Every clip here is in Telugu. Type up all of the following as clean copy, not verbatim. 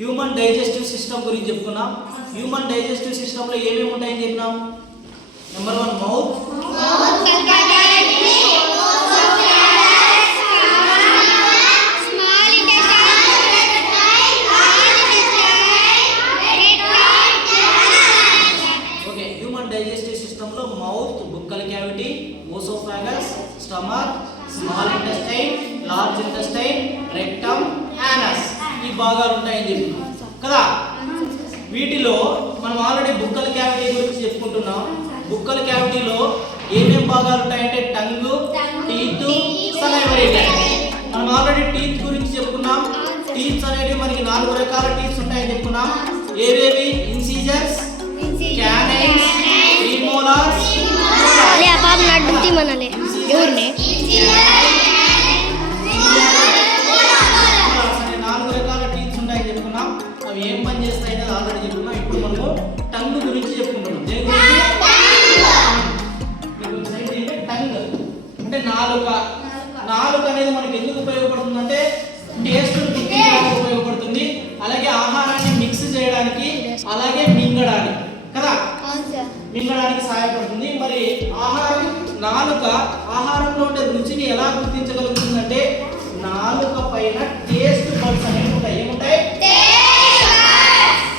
హ్యూమన్ డైజెస్టివ్ సిస్టమ్ గురించి చెప్పుకున్నాం. హ్యూమన్ డైజెస్టివ్ సిస్టంలో ఏమేమి ఉంటాయని చెప్పినాం? Number 1 mouth, okay. Human digestive సిస్టంలో mouth buccal cavity, oesophagus, stomach, small intestine, large intestine, rectum, anus ఈ భాగాలు ఉంటాయని చెప్పినాం కదా. వీటిలో మనం ఆల్రెడీ బుక్కల్ క్యావిటీ గురించి చెప్పుకుంటున్నాం. బుక్కల్ క్యావిటీలో ఏమేం భాగాలు ఉంటాయంటే టంగ్, టీత్, సలైవరీ గ్లాండ్. మనం ఆల్రెడీ టీత్ గురించి చెప్పుకున్నాం. టీత్స్ అనేవి మనకి 4 రకాల టీత్స్ ఉంటాయని చెప్పుకున్నాం. ఏవేవి? ఇన్సిజర్స్, క్యానైన్స్, ప్రీమోలార్స్, లే పాప నడుంటి మనలే ఎవరిని 4 రకాల టీత్స్ ఉంటాయని చెప్పుకున్నాం. అవి ఏం పని చేస్తాయి అనేది ఆల్రెడీ చెప్పుకున్నాం. ఇప్పుడు మనము టంగ్ గురించి చెప్పుకుంటున్నాం. దేని గురించి? టంగ్ అంటే నాలుక. నాలుక అనేది మనకి ఎందుకు ఉపయోగపడుతుందంటే టేస్ట్ గుర్తించడానికి ఉపయోగపడుతుంది, అలాగే ఆహారాన్ని మిక్స్ చేయడానికి, అలాగే మింగడానికి కదా, మింగడానికి సహాయపడుతుంది. మరి నాలుక ఆహారంలో ఉండే రుచిని ఎలా గుర్తించగలుగుతుందంటే నాలుక పైన టేస్ట్ బడ్స్ అనేవి ఉంటాయి. ఏముంటాయి?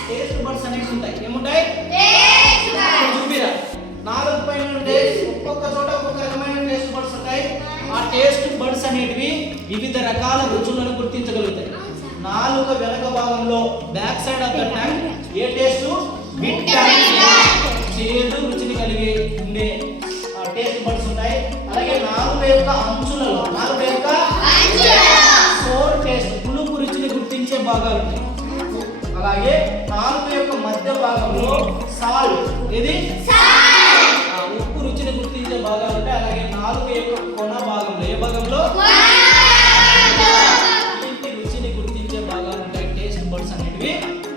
టేస్ట్ బడ్స్ అనేవి ఉంటాయి. ఏముంటాయి? చూపిరా. నాలుక పైన ఉండే ఒక్కొక్క చోట ఒక్కొక్క రకమైన టేస్ట్ బడ్స్ ఉంటాయి. ఆ టేస్ట్ బడ్స్ అనేటివి వివిధ రకాల రుచులను గుర్తించగలుగుతాయి. నాలుక వెనక భాగంలో back side of the tongue A taste? Bitter, చేదు రుచిని కలిగి ఉండే టేస్ట్ బడ్స్ ఉంటాయి. అలాగే నాలుక యొక్క అంచులలో సోర్ టేస్ట్ పులుపు రుచిని గుర్తించే భాగాలు ఉంటాయి. అలాగే నాలుక యొక్క మధ్య భాగంలో సాల్ట్, ఇది ఉప్పు రుచిని గుర్తించే భాగాలు ఉంటాయి. అలాగే నాలుక యొక్క కొన భాగంలో ఏ భాగంలో రుచిని గుర్తించే భాగాలు ఉంటాయి. టేస్ట్ బడ్స్ అనేటివి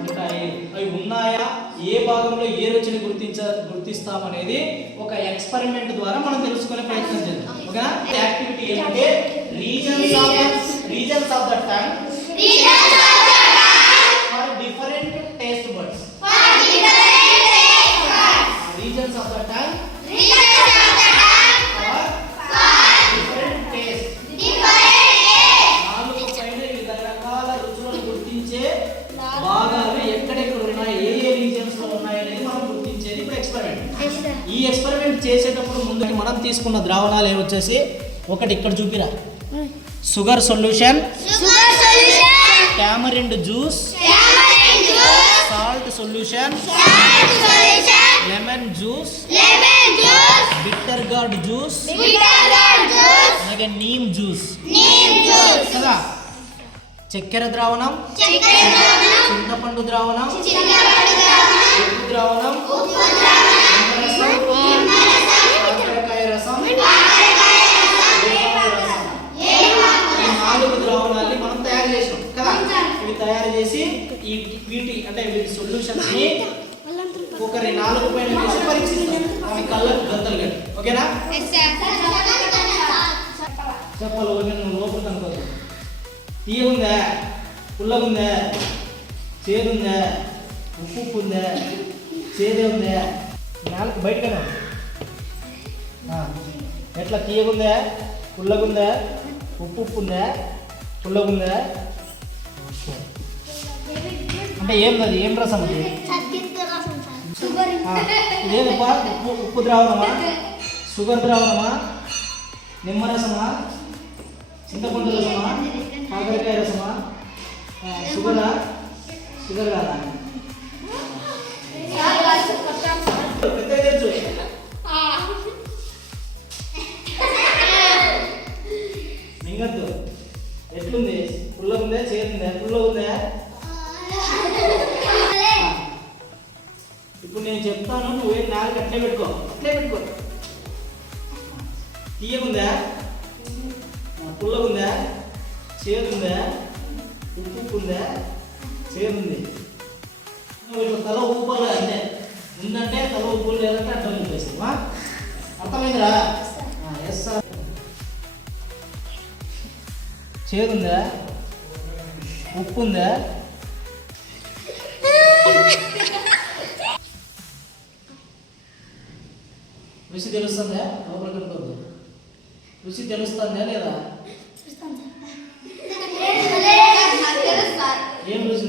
ఉంటాయి. అవి ఉన్నాయా, ఏ భాగంలో ఏ రుచిని గుర్తిస్తాం అనేది ఒక ఎక్స్పెరిమెంట్ ద్వారా మనం తెలుసుకునే ప్రయత్నం చేద్దాం. ఓకేనా? యాక్టివిటీ ఏంటంటే reasons of the tongue for different taste buds. Reasons of the tongue భాగాలు ఎక్కడెక్కడ ఉన్నాయి, ఏ రీజియన్స్ లో ఉన్నాయి అనేది మనం గుర్తించేది ఇప్పుడు ఎక్స్పెరిమెంట్. ఈ ఎక్స్పెరిమెంట్ చేసేటప్పుడు ముందుకి మనం తీసుకున్న ద్రావణాలు ఏమొచ్చేసి ఒకటి ఇక్కడ చూపిరా. Sugar solution, tamarind juice, salt solution, lemon juice, bitter gourd juice, అలాగే నీమ్ జ్యూస్ కదా. చక్కెర ద్రావణం, చింతపండు ద్రావణం, ఉప్పు ద్రావణం, కాకరకాయ రసం, ఈ 4 ద్రావణాలని మనం తయారు చేసాం కదా. ఇవి తయారు చేసి వీటి సొల్యూషన్స్ ని ఒకరి 4 పైన వేసి పరీక్షిస్తాం. అవి కళ్ళకు గంతలు కట్టి. ఓకేనా? చెప్పాలి. నువ్వు లోపలికి అనుకోదు. తీయగుందా, పుల్లగుందా, చేదుందా, ఉప్పు ఉందా, చేదే ఉందా, నాలుగు బయటకనా ఎట్లా? తీయగుందా, పుల్లగుందా, ఉప్పు ఉందా, పుల్లగుందా అంటే ఏంది? ఏం రసం అది? ఇదేదప్పా? ఉప్పు ద్రావణమా, షుగర్ ద్రావణమా, నిమ్మరసమా, చింతపండు రసమా, కాకరకాయ రసమా, షుగరా? షుగర్ కాదా? తెలుసు. మింగద్దు. ఎట్లుంది? పుల్లగుందా, చేదుందా? పుల్లగుందా? ఇప్పుడు నేను చెప్తాను, నువ్వేం 4 అట్లే పెట్టుకో. తీయగుందా, పుల్లగుందా, చేదుందా, ఉప్పు ఉందా, చేదుంది. నువ్వు తల ఊపాలి. అంటే ఉందంటే తల ఊపులు, లేదంటే అర్థం చెప్పేస్తావా? అర్థమైందిరా? Yes sir. చేదుందా, ఉప్పు ఉందా, రుచి తెలుస్తుందా? లోపల కనుకోద్దు. రుచి తెలుస్తుందా లేదా? ఏం రుచి